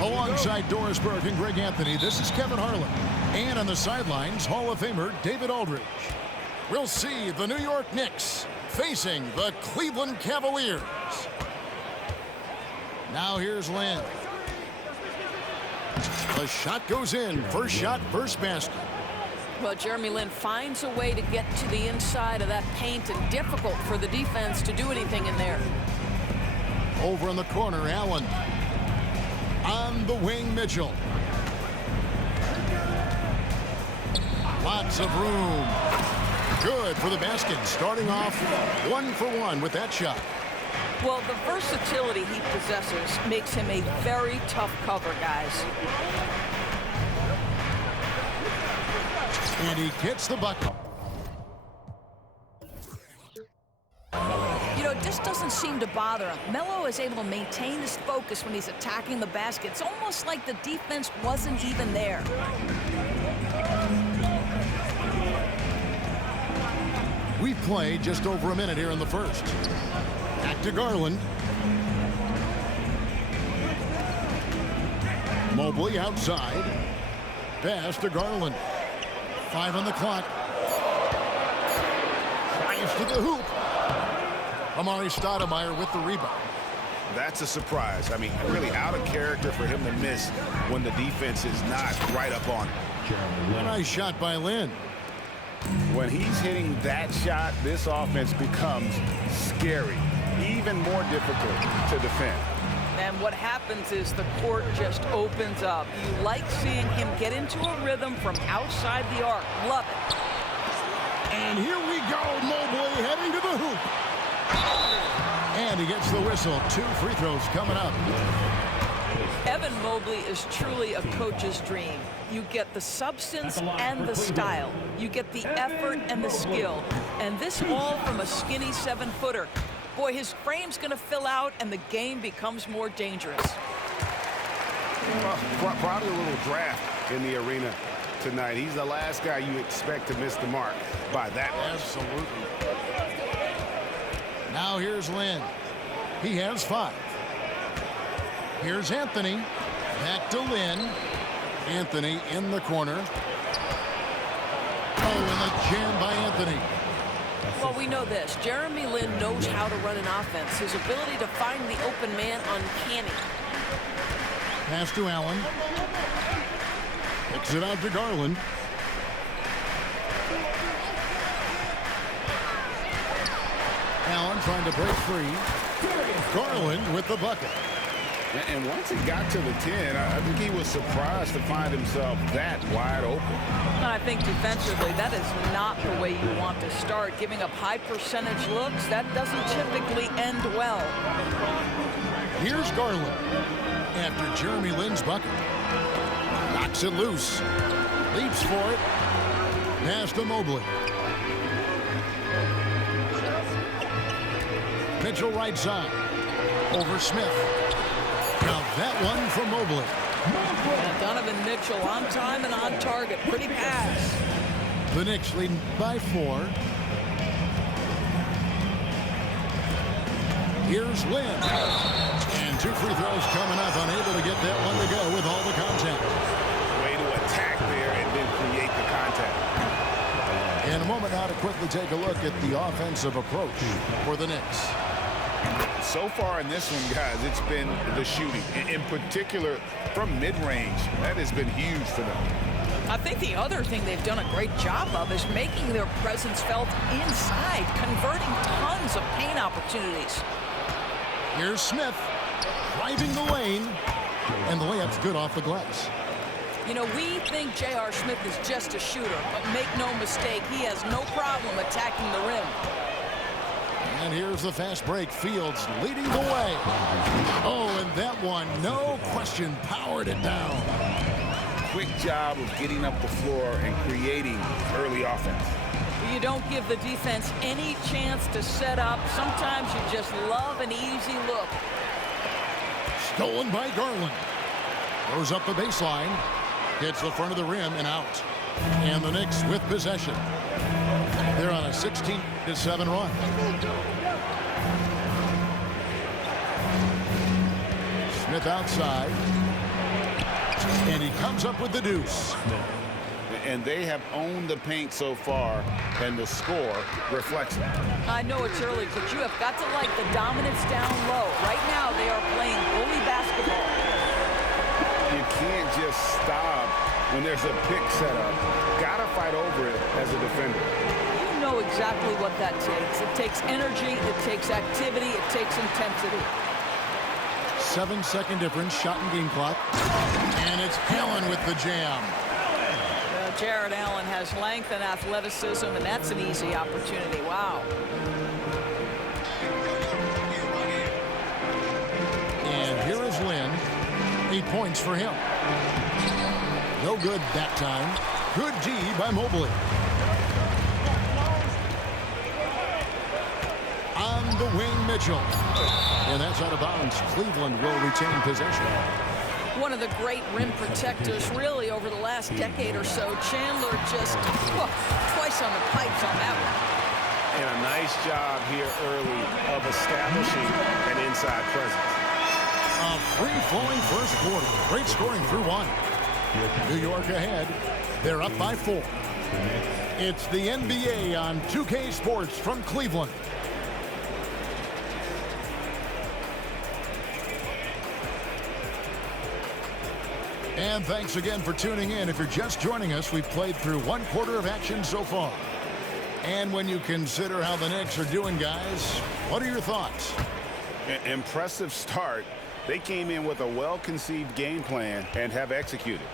Alongside Doris Burke and Greg Anthony, this is Kevin Harlan. And on the sidelines, Hall of Famer David Aldridge. We'll see the New York Knicks facing the Cleveland Cavaliers. Now here's Lynn. The shot goes in. First shot, first basket. Well, Jeremy Lin finds a way to get to the inside of that paint, and difficult for the defense to do anything in there. Over in the corner, Allen. On the wing, Mitchell. Lots of room. Good for the basket. Starting off 1 for 1 with that shot. Well, the versatility he possesses makes him a very tough cover, guys. And he gets the bucket. You know, it just doesn't seem to bother him. Melo is able to maintain his focus when he's attacking the basket. It's almost like the defense wasn't even there. We've played just over a minute here in the first. Back to Garland. Mobley outside. Pass to Garland. 5 on the clock. Drives to the hoop. Amari Stoudemire with the rebound. That's a surprise. I mean, really out of character for him to miss when the defense is not right up on him. Nice shot by Lynn. When he's hitting that shot, this offense becomes scary, even more difficult to defend. And what happens is the court just opens up. You like seeing him get into a rhythm from outside the arc. Love it. And here we go, Mobley heading to the hoop. And he gets the whistle. 2 free throws coming up. Evan Mobley is truly a coach's dream. You get the substance and the style. You get the effort and the skill. And this all from a skinny 7-footer. Boy, his frame's going to fill out, and the game becomes more dangerous. Probably a little draft in the arena tonight. He's the last guy you expect to miss the mark by that much. Absolutely. Now here's Lynn. He has 5. Here's Anthony. Back to Lynn. Anthony in the corner. Oh, and the jam by Anthony. Well, we know this. Jeremy Lin knows how to run an offense. His ability to find the open man uncanny. Pass to Allen. Kicks it out to Garland. Allen trying to break free. Garland with the bucket. And once he got to the 10, I think he was surprised to find himself that wide open. I think defensively, that is not the way you want to start. Giving up high percentage looks, that doesn't typically end well. Here's Garland after Jeremy Lin's bucket. Knocks it loose. Leaps for it. Pass to Mobley. Mitchell right side. Over Smith. Now that one from Mobley. And Donovan Mitchell on time and on target. Pretty pass. The Knicks leading by 4. Here's Lynn. And 2 free throws coming up. Unable to get that one to go with all the contact. Way to attack there and then create the contact. In a moment now to quickly take a look at the offensive approach for the Knicks. So far in this one, guys, it's been the shooting. In particular, from mid-range, that has been huge for them. I think the other thing they've done a great job of is making their presence felt inside, converting tons of paint opportunities. Here's Smith driving the lane, and the layup's good off the glass. You know, we think J.R. Smith is just a shooter, but make no mistake, he has no problem attacking the rim. And here's the fast break. Fields leading the way. Oh, and that one, no question, powered it down. Quick job of getting up the floor and creating early offense. You don't give the defense any chance to set up. Sometimes you just love an easy look. Stolen by Garland. Goes up the baseline. Hits the front of the rim and out. And the Knicks with possession. They're on a 16-7 run. Smith outside. And he comes up with the deuce. And they have owned the paint so far, and the score reflects it. I know it's early, but you have got to like the dominance down low. Right now, they are playing bully basketball. You can't just stop when there's a pick set up. Got to fight over it as a defender. You know exactly what that takes. It takes energy, it takes activity, it takes intensity. 7-second difference, shot and game clock. And it's Allen with the jam. Jared Allen has length and athleticism, and that's an easy opportunity. Wow. And here is Lynn. 8 points for him. No good that time. Good D by Mobley. On the wing, Mitchell. And that's out of bounds. Cleveland will retain possession. One of the great rim protectors really over the last decade or so. Chandler just twice on the pipes on that one. And a nice job here early of establishing an inside presence. A free-flowing first quarter. Great scoring through one. New York ahead. They're up by 4. It's the NBA on 2K Sports from Cleveland. And thanks again for tuning in. If you're just joining us, we've played through 1 quarter of action so far. And when you consider how the Knicks are doing, guys, what are your thoughts? Impressive start. They came in with a well-conceived game plan and have executed.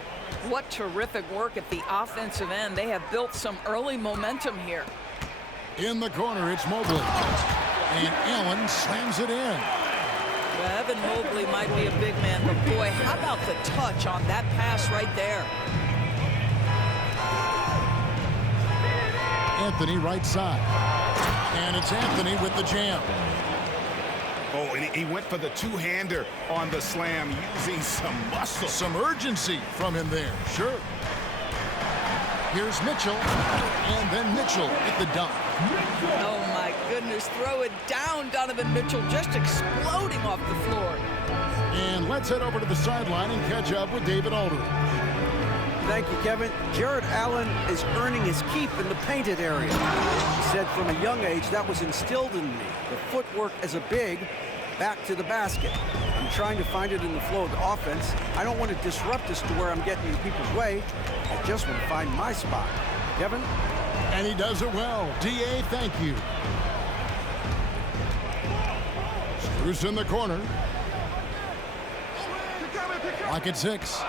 What terrific work at the offensive end. They have built some early momentum here. In the corner, it's Mobley. And Allen slams it in. Well, Evan Mobley might be a big man, but boy, how about the touch on that pass right there? Anthony right side. And it's Anthony with the jam. Oh, and he went for the two-hander on the slam using some muscle. Some urgency from him there, sure. Here's Mitchell, and then Mitchell at the dunk. Oh, my goodness. Throw it down, Donovan Mitchell, just exploding off the floor. And let's head over to the sideline and catch up with David Aldridge. Thank you, Kevin. Jared Allen is earning his keep in the painted area. He said from a young age that was instilled in me. The footwork as a big, back to the basket. I'm trying to find it in the flow of the offense. I don't want to disrupt this to where I'm getting in people's way. I just want to find my spot. Kevin? And he does it well. D.A., thank you. Strus in the corner. Lock at 6.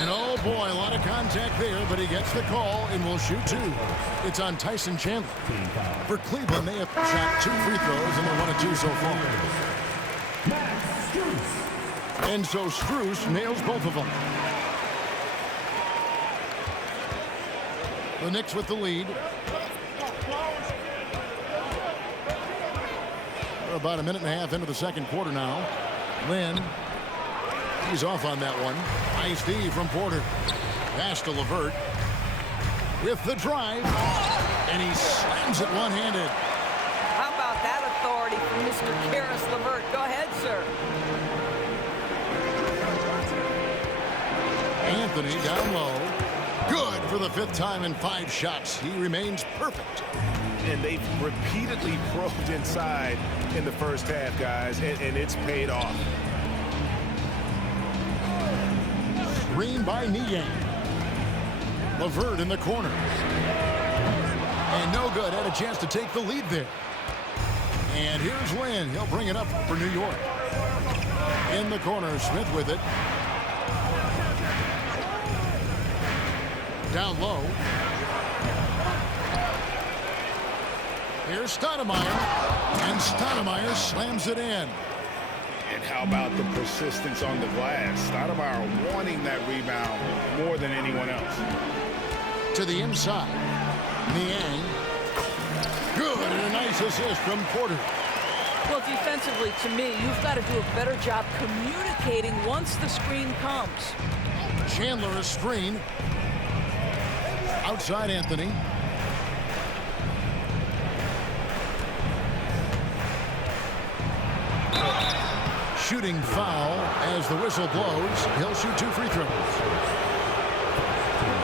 And oh boy, a lot of contact there, but he gets the call and will shoot 2. It's on Tyson Chandler. For Cleveland, they have shot 2 free throws and they're 1 of 2 so far. And so Strus nails both of them. The Knicks with the lead. We're about a minute and a half into the second quarter now. Lynn. He's off on that one. Nice D from Porter. Pass to LeVert. With the drive. And he slams it one-handed. How about that authority from Mr. Karis LeVert? Go ahead, sir. Anthony down low. Good for the 5th time in 5 shots. He remains perfect. And they've repeatedly probed inside in the first half, guys, and it's paid off. Screen by Niang. LeVert in the corner. And no good. Had a chance to take the lead there. And here's Lynn. He'll bring it up for New York. In the corner, Smith with it. Down low. Here's Stoudemire. And Stoudemire slams it in. And how about the persistence on the glass? Stoudemire wanting that rebound more than anyone else. To the inside. Niang. Good, and a nice assist from Porter. Well, defensively, to me, you've got to do a better job communicating once the screen comes. Chandler a screen. Outside Anthony. Shooting foul as as the whistle blows, he'll shoot 2 free throws.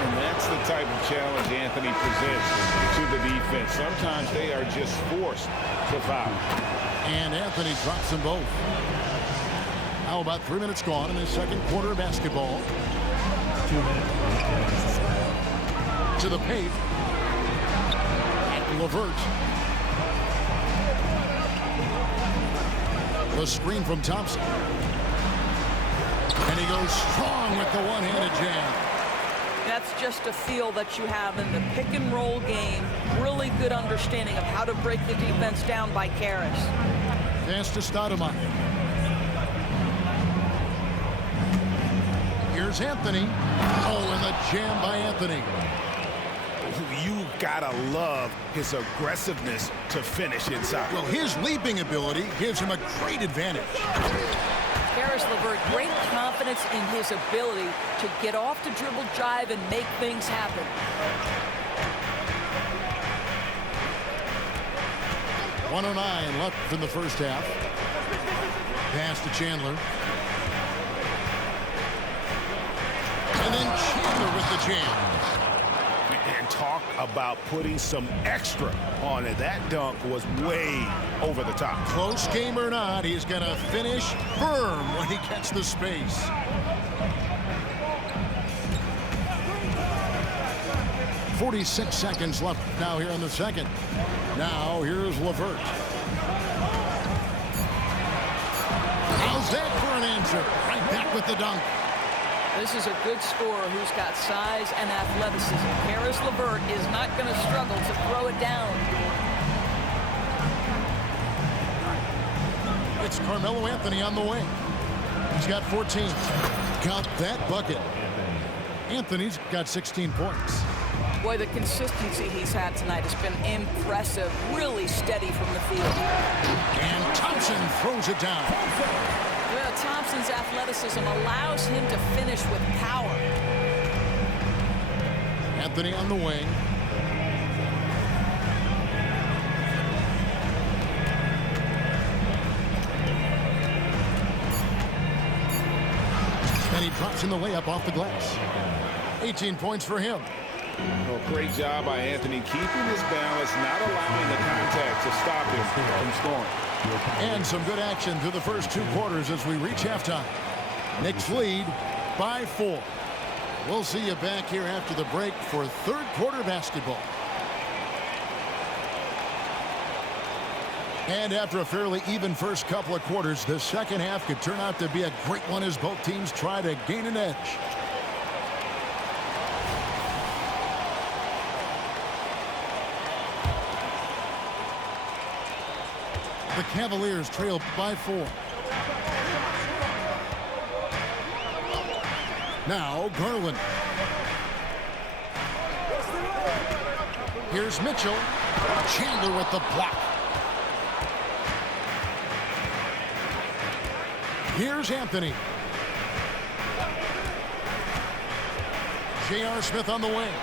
And that's the type of challenge Anthony presents to the defense. Sometimes they are just forced to foul. And Anthony drops them both. How about 3 minutes gone in the second quarter of basketball? To the paint. And LeVert. The screen from Thompson. And he goes strong with the one-handed jam. That's just a feel that you have in the pick and roll game. Really good understanding of how to break the defense down by Karras. Pass to Stoudemire. Here's Anthony. Oh, and the jam by Anthony. You gotta love his aggressiveness to finish inside. Well, his leaping ability gives him a great advantage. Caris LeVert, great confidence in his ability to get off the dribble drive and make things happen. .109 left in the first half. Pass to Chandler. And then Chandler with the jam. And talk about putting some extra on it. That dunk was way over the top. Close game or not, he's going to finish firm when he gets the space. .46 seconds left now here in the second. Now here's LeVert. How's that for an answer? Right back with the dunk. This is a good scorer who's got size and athleticism. Caris LeVert is not going to struggle to throw it down. It's Carmelo Anthony on the wing. He's got 14. Count that bucket. Anthony's got 16 points. Boy, the consistency he's had tonight has been impressive. Really steady from the field. And Thompson throws it down. Well, Thompson's athleticism allows him to finish with power. Anthony on the wing. And he drops in the layup off the glass. 18 points for him. Well, great job by Anthony keeping his balance, not allowing the contact to stop him from scoring. And some good action through the first 2 quarters as we reach halftime. Knicks lead by 4. We'll see you back here after the break for third quarter basketball. And after a fairly even first couple of quarters, the second half could turn out to be a great one as both teams try to gain an edge. The Cavaliers trail by 4. Now Garland. Here's Mitchell. Chandler with the block. Here's Anthony. J.R. Smith on the wing.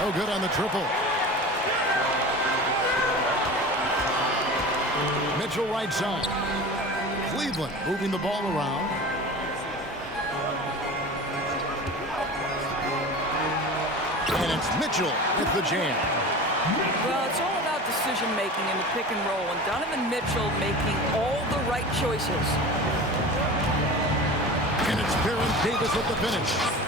No good on the triple. Mitchell right side. Cleveland moving the ball around. And it's Mitchell with the jam. Well, it's all about decision making in the pick and roll, and Donovan Mitchell making all the right choices. And it's Baron Davis with the finish.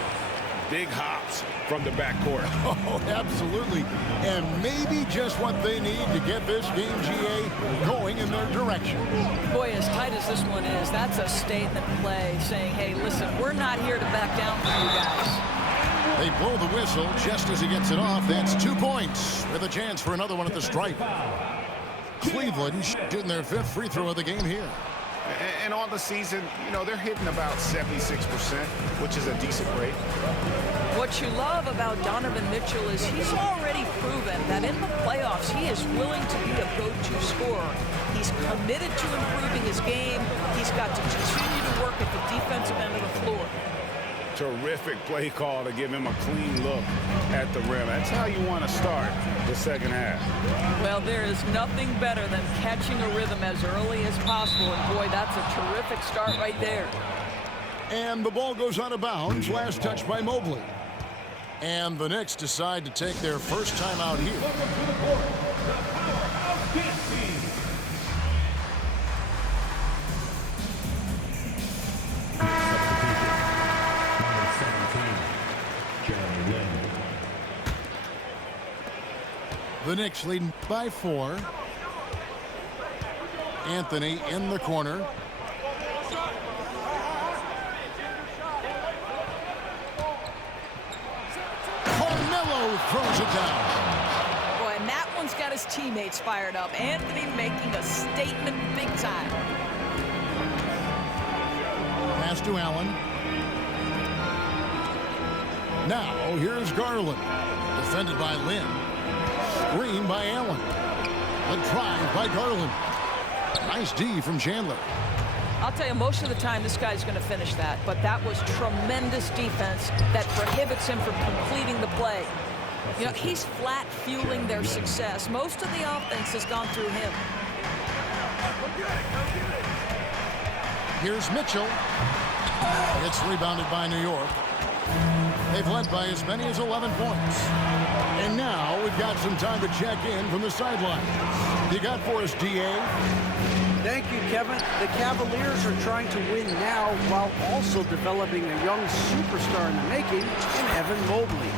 Big hops from the backcourt. Oh, absolutely. And maybe just what they need to get this game, GA, going in their direction. Boy, as tight as this one is, that's a statement play saying, hey, listen, we're not here to back down for you guys. They blow the whistle just as he gets it off. That's 2 points with a chance for another one at the stripe. Cleveland shooting their 5th free throw of the game here. And on the season, you know, they're hitting about 76%, which is a decent rate. What you love about Donovan Mitchell is he's already proven that in the playoffs he is willing to be a go-to scorer. He's committed to improving his game. He's got to continue to work at the defensive end of the floor. Terrific play call to give him a clean look at the rim. That's how you want to start the second half. Well, there is nothing better than catching a rhythm as early as possible. And boy, that's a terrific start right there. And the ball goes out of bounds. Last touch by Mobley. And the Knicks decide to take their first time out here. The Knicks leading by 4. Anthony in the corner. Carmelo throws it down. Boy, and that one's got his teammates fired up. Anthony making a statement big time. Pass to Allen. Now here's Garland. Defended by Lynn. Screen by Allen. A drive by Garland. Nice D from Chandler. I'll tell you, most of the time this guy's going to finish that, but that was tremendous defense that prohibits him from completing the play. You know, he's flat fueling their success. Most of the offense has gone through him. Here's Mitchell. It's rebounded by New York. They've led by as many as 11 points. And now we've got some time to check in from the sideline. You got for us, D.A.? Thank you, Kevin. The Cavaliers are trying to win now while also developing a young superstar in the making in Evan Mobley.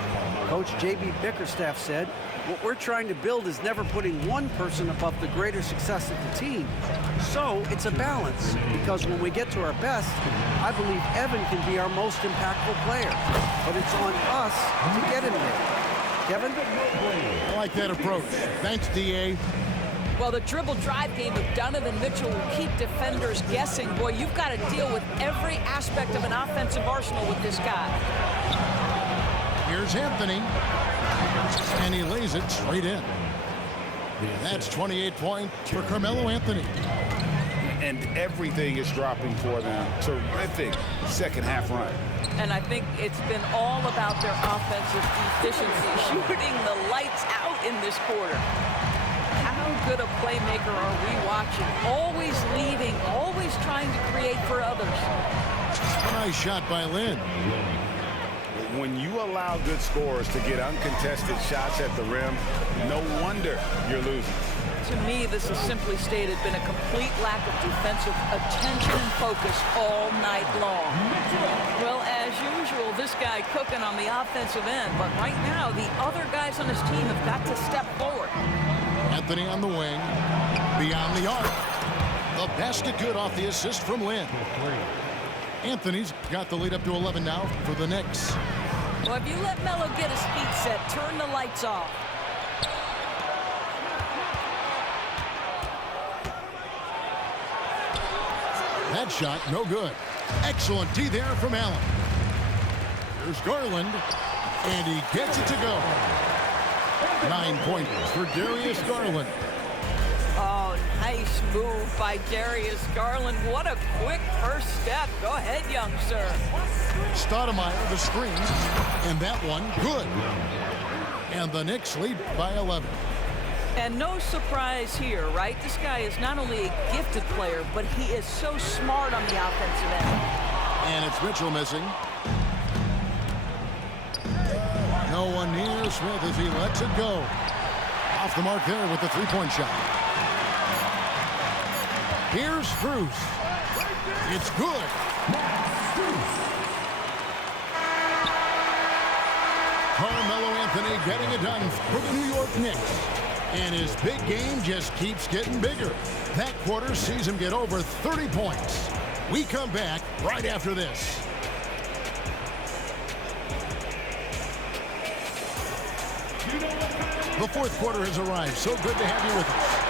Coach J.B. Bickerstaff said, "What we're trying to build is never putting one person above the greater success of the team. So it's a balance, because when we get to our best, I believe Evan can be our most impactful player. But it's on us to get him there." Kevin? I like that approach. Thanks, D.A. Well, the dribble drive game of Donovan Mitchell will keep defenders guessing. Boy, you've got to deal with every aspect of an offensive arsenal with this guy. Here's Anthony. And he lays it straight in. That's 28 points for Carmelo Anthony. And everything is dropping for them. Terrific second half run. And I think it's been all about their offensive efficiency, shooting the lights out in this quarter. How good a playmaker are we watching? Always leading, always trying to create for others. A nice shot by Lynn. When you allow good scorers to get uncontested shots at the rim, no wonder you're losing. To me, this has simply stated been a complete lack of defensive attention and focus all night long. Well, as usual, this guy cooking on the offensive end, but right now the other guys on his team have got to step forward. Anthony on the wing, beyond the arc. The basket good off the assist from Lynn. Anthony's got the lead up to 11 now for the Knicks. Well, if you let Melo get his feet set, turn the lights off. That shot, no good. Excellent D there from Allen. Here's Garland, and he gets it to go. 9 points for Darius Garland. Oh, nice move by Darius Garland. What a quick first step. Go ahead, young sir. Stoudemire, the screen, and that one, good. And the Knicks lead by 11. And no surprise here, right? This guy is not only a gifted player, but he is so smart on the offensive end. And it's Mitchell missing. No one near Smith as he lets it go. Off the mark there with the three-point shot. Here's Strus. It's good. Carmelo Anthony getting it done for the New York Knicks. And his big game just keeps getting bigger. That quarter sees him get over 30 points. We come back right after this. The fourth quarter has arrived. So good to have you with us.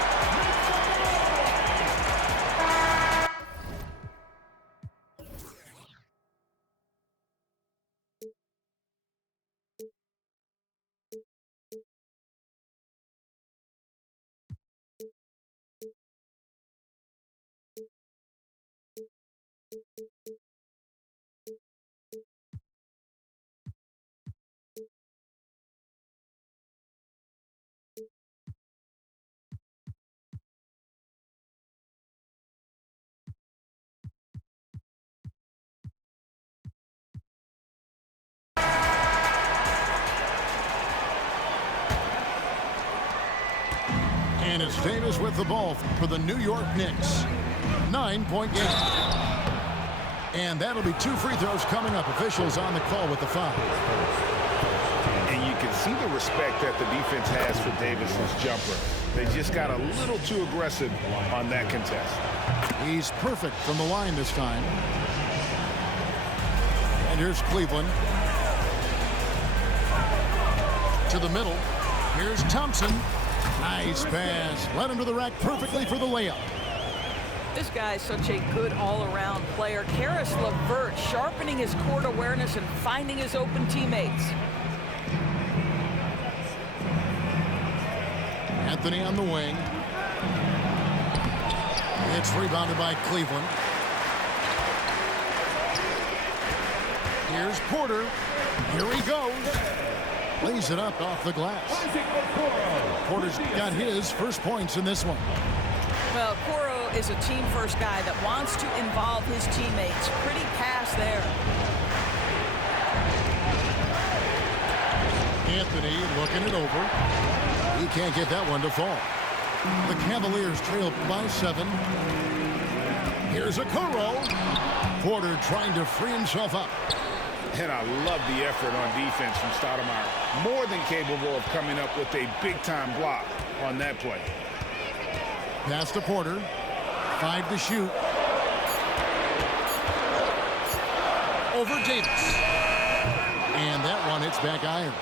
And it's Davis with the ball for the New York Knicks. 9-point game. And that'll be 2 free throws coming up. Officials on the call with the foul. And you can see the respect that the defense has for Davis's jumper. They just got a little too aggressive on that contest. He's perfect from the line this time. And here's Cleveland. To the middle. Here's Thompson. Nice pass. Led him to the rack perfectly for the layup. This guy is such a good all-around player. Karis LeVert sharpening his court awareness and finding his open teammates. Anthony on the wing. It's rebounded by Cleveland. Here's Porter. Here he goes. Lays it up off the glass. Porter's got his first points in this one. Well, Coro is a team-first guy that wants to involve his teammates. Pretty pass there. Anthony looking it over. He can't get that one to fall. The Cavaliers trail by 7. Here's a Coro. Porter trying to free himself up. And I love the effort on defense from Stoudemire. More than capable of coming up with a big-time block on that play. Pass to Porter. 5 to shoot. Over Davis. And that one hits back iron.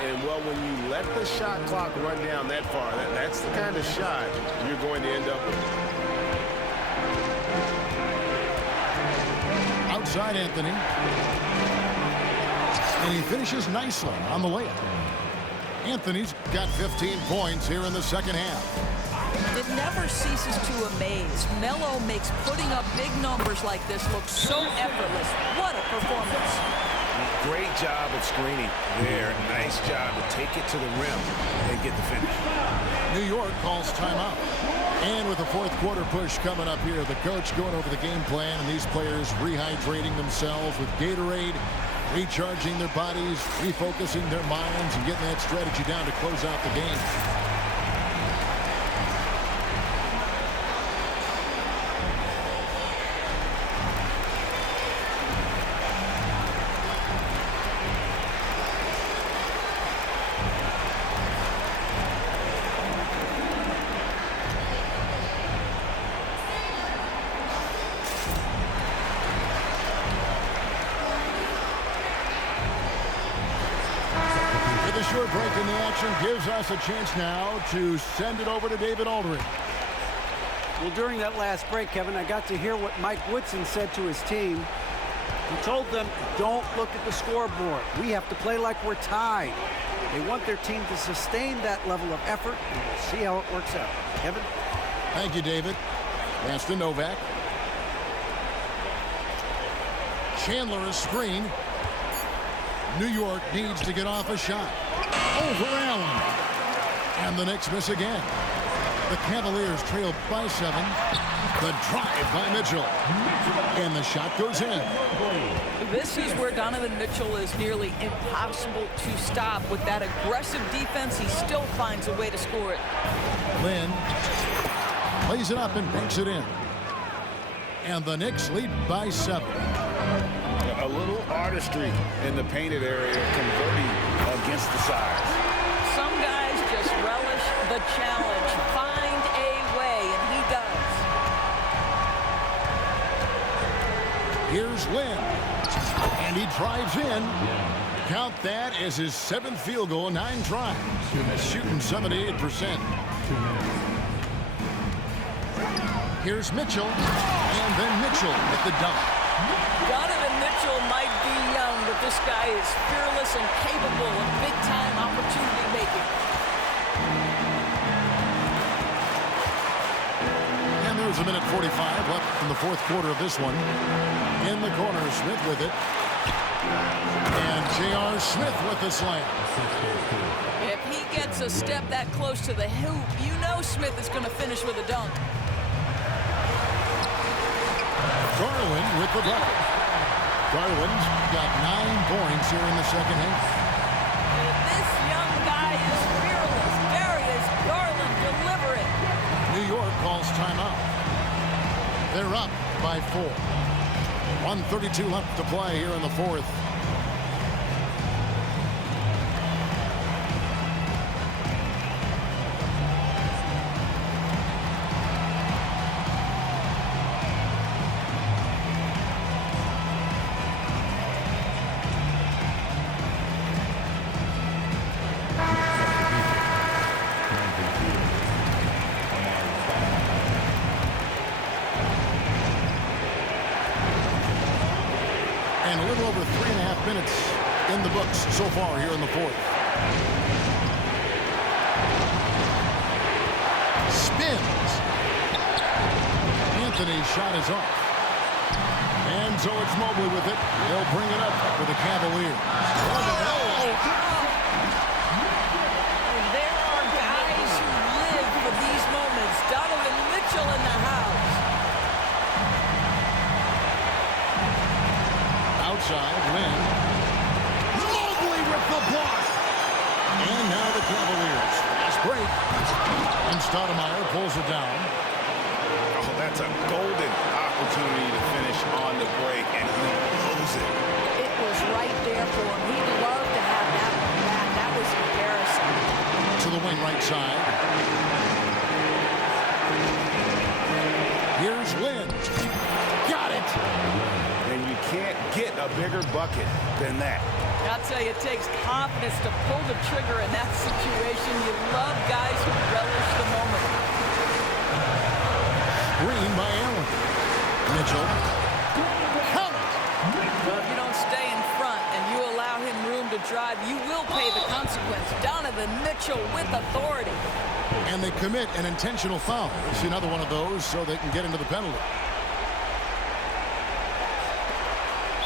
And, well, when you let the shot clock run down that far, that's the kind of shot you're going to end up with. Outside Anthony. And he finishes nicely on the layup. Anthony's got 15 points here in the second half. It never ceases to amaze. Melo makes putting up big numbers like this look so effortless. What a performance. Great job of screening there. Nice job to take it to the rim and get the finish. New York calls timeout. And with the fourth quarter push coming up here, the coach going over the game plan, and these players rehydrating themselves with Gatorade, recharging their bodies, refocusing their minds, and getting that strategy down to close out the game. Short break in the action gives us a chance now to send it over to David Aldridge. Well, during that last break, Kevin, I got to hear what Mike Woodson said to his team. He told them, don't look at the scoreboard. We have to play like we're tied. They want their team to sustain that level of effort, and we'll see how it works out. Kevin? Thank you, David. Pass to Novak. Chandler a screen. New York needs to get off a shot. Over Allen. And the Knicks miss again. The Cavaliers trail by 7. The drive by Mitchell. And the shot goes in. This is where Donovan Mitchell is nearly impossible to stop. With that aggressive defense, he still finds a way to score it. Lynn lays it up and banks it in. And the Knicks lead by 7. A little artistry in the painted area, converting against the size. Some guys just relish the challenge. Find a way, and he does. Here's Lynn. And he drives in. Count that as his 7th field goal in 9 tries. Shooting 78%. Here's Mitchell. And then Mitchell with the dunk. Donovan Mitchell might be young, but this guy is fearless and capable of big-time opportunity making. And there's a minute 45 left in the fourth quarter of this one. In the corner, Smith with it. And J.R. Smith with the slam. If he gets a step that close to the hoop, you know Smith is going to finish with a dunk. Garland with the bucket. Garland's got 9 points here in the second half. This young guy is fearless. Darius Garland delivers. They're up by 4. 1:32 left to play here in the fourth. And a little over 3.5 minutes in the books so far here in the fourth. Spins. Anthony's shot is off. And so it's Mobley with it. They'll bring it up for the Cavaliers. And there are guys who live for these moments. Donovan Mitchell in the house. Outside, Lynn. Mobley with the block. And now the Cavaliers. Fast break. And Stoudemire pulls it down. Oh, that's a golden opportunity to finish on the break, and he blows it. It was right there for him. He'd love to have that one back. That was embarrassing. To the wing right side. Here's Lynn. Got it. And you can't get a bigger bucket than that. I'll tell you, it takes confidence to pull the trigger in that situation. You love guys who relish the moment. Green by Allen. Mitchell. Count it. Well, if you don't stay in front and you allow him room to drive, you will pay the consequence. Donovan Mitchell with authority. And they commit an intentional foul. We'll see another one of those so they can get into the penalty.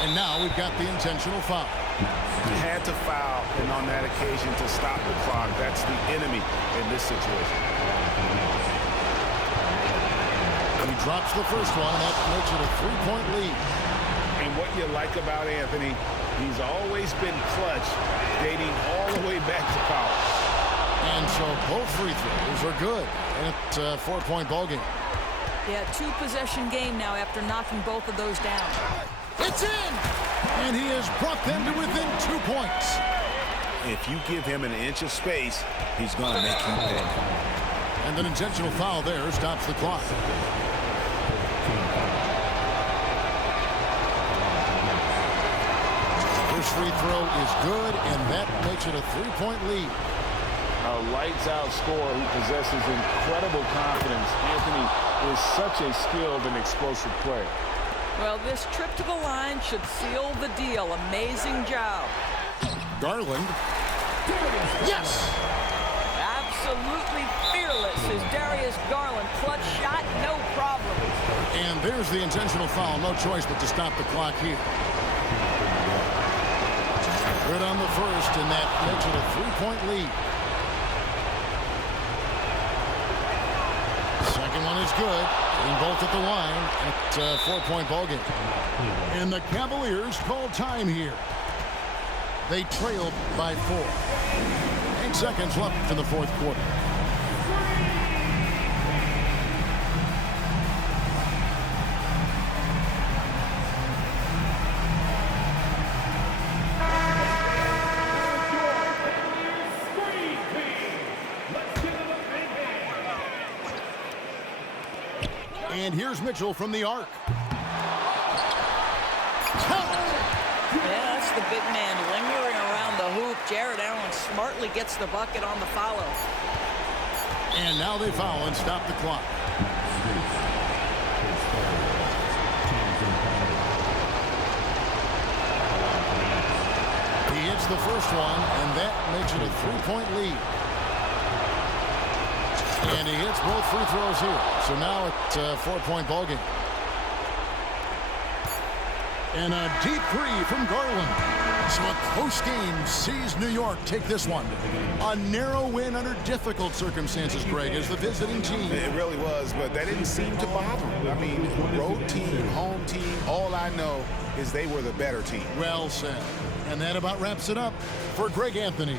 And now we've got the intentional foul. He had to foul, and on that occasion to stop the clock. That's the enemy in this situation. He drops the first one. That makes it a 3-point lead. And what you like about Anthony, he's always been clutch, dating all the way back to college. And so both free throws are good. And it's a 4-point ball game. Yeah, 2-possession game now after knocking both of those down. It's in! And he has brought them to within 2 points. If you give him an inch of space, he's going to make you pay. And an intentional foul there stops the clock. First free throw is good, and that makes it a 3-point lead. A lights-out scorer who possesses incredible confidence. Anthony is such a skilled and explosive player. Well, this trip to the line should seal the deal. Amazing job. Garland. Yes! Absolutely fearless is Darius Garland. Clutch shot, no problem. And there's the intentional foul. No choice but to stop the clock here. Good on the first, and that makes it a 3-point lead. Second one is good. And both at the line. It's a 4-point ball game. And the Cavaliers call time here. They trail by 4. 8 seconds left in the fourth quarter. And here's Mitchell from the arc. Yeah, that's the big man lingering around the hoop. Jared Allen smartly gets the bucket on the follow. And now they foul and stop the clock. He hits the first one, and that makes it a 3-point lead. And he hits both free throws here. So now it's a 4-point ball game. And a deep three from Garland. So a close game sees New York take this one. A narrow win under difficult circumstances, Greg, as the visiting team. It really was, but that didn't seem to bother him. I mean, road team, home team, all I know is they were the better team. Well said. And that about wraps it up for Greg Anthony.